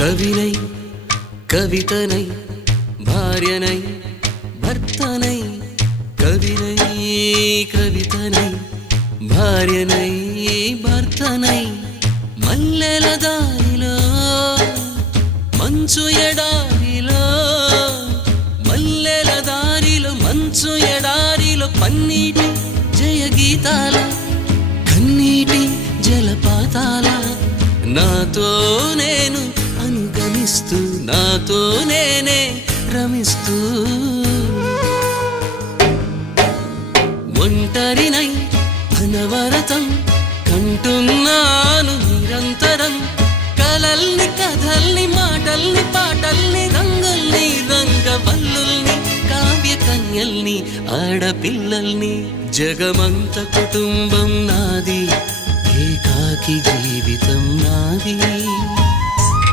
కవినై కవితనై భార్యనై భర్తనై కవినై కవితనై భార్యనై భర్తనై మల్లెల దారిలో మంచు ఎడారిలో మల్లెల దారిలో మంచు ఎడారిలో పన్నీటి జయగీతాల కన్నీటి జలపాతాల నాతో నేను అనుగమిస్తూ నాతో నేనే రమిస్తూ ఒంటరినై అనవరతం కంటున్నాను నిరంతరం కలల్ని కథల్ని మాటల్ని పాటల్ని రంగుల్ని రంగవల్లుల్ని కావ్య కన్యల్ని ఆడపిల్లల్ని జగమంత కుటుంబం నాది ఏకాకి జీవితం నాది